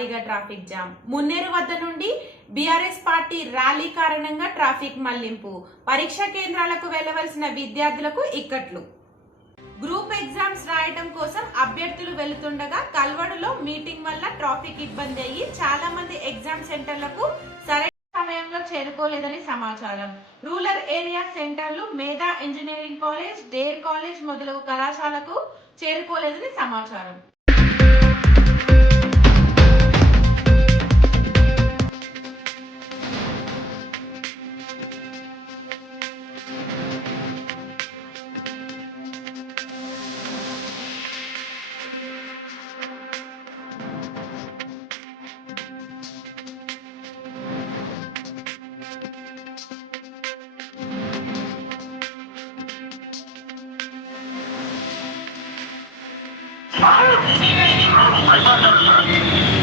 భారీగా traffic jam. Munneru వద్ద నుండి బీఆర్ఎస్ పార్టీ ర్యాలీ కారణంగా ట్రాఫిక్ మళ్లింపు. పరీక్షా కేంద్రాలకు వెళ్లవలసిన విద్యార్థులకు ఇక్కట్లు. గ్రూప్ ఎగ్జామ్స్ రాయటం కోసం అభ్యర్థులు వెళుతుండగా కల్వడులో మీటింగ్ వల్ల ట్రాఫిక్ ఇబ్బంది అయ్యి చాలా మంది ఎగ్జామ్ సెంటర్లకు సరైన సమయంలో చేరుకోలేదని సమాచారం. రూరల్ ఏరియా సెంటర్లు మేధా ఇంజనీరింగ్ కాలేజ్, డేర్ కాలేజ్ మొదలగు కళాశాలకు చేరుకోలేదని సమాచారం. I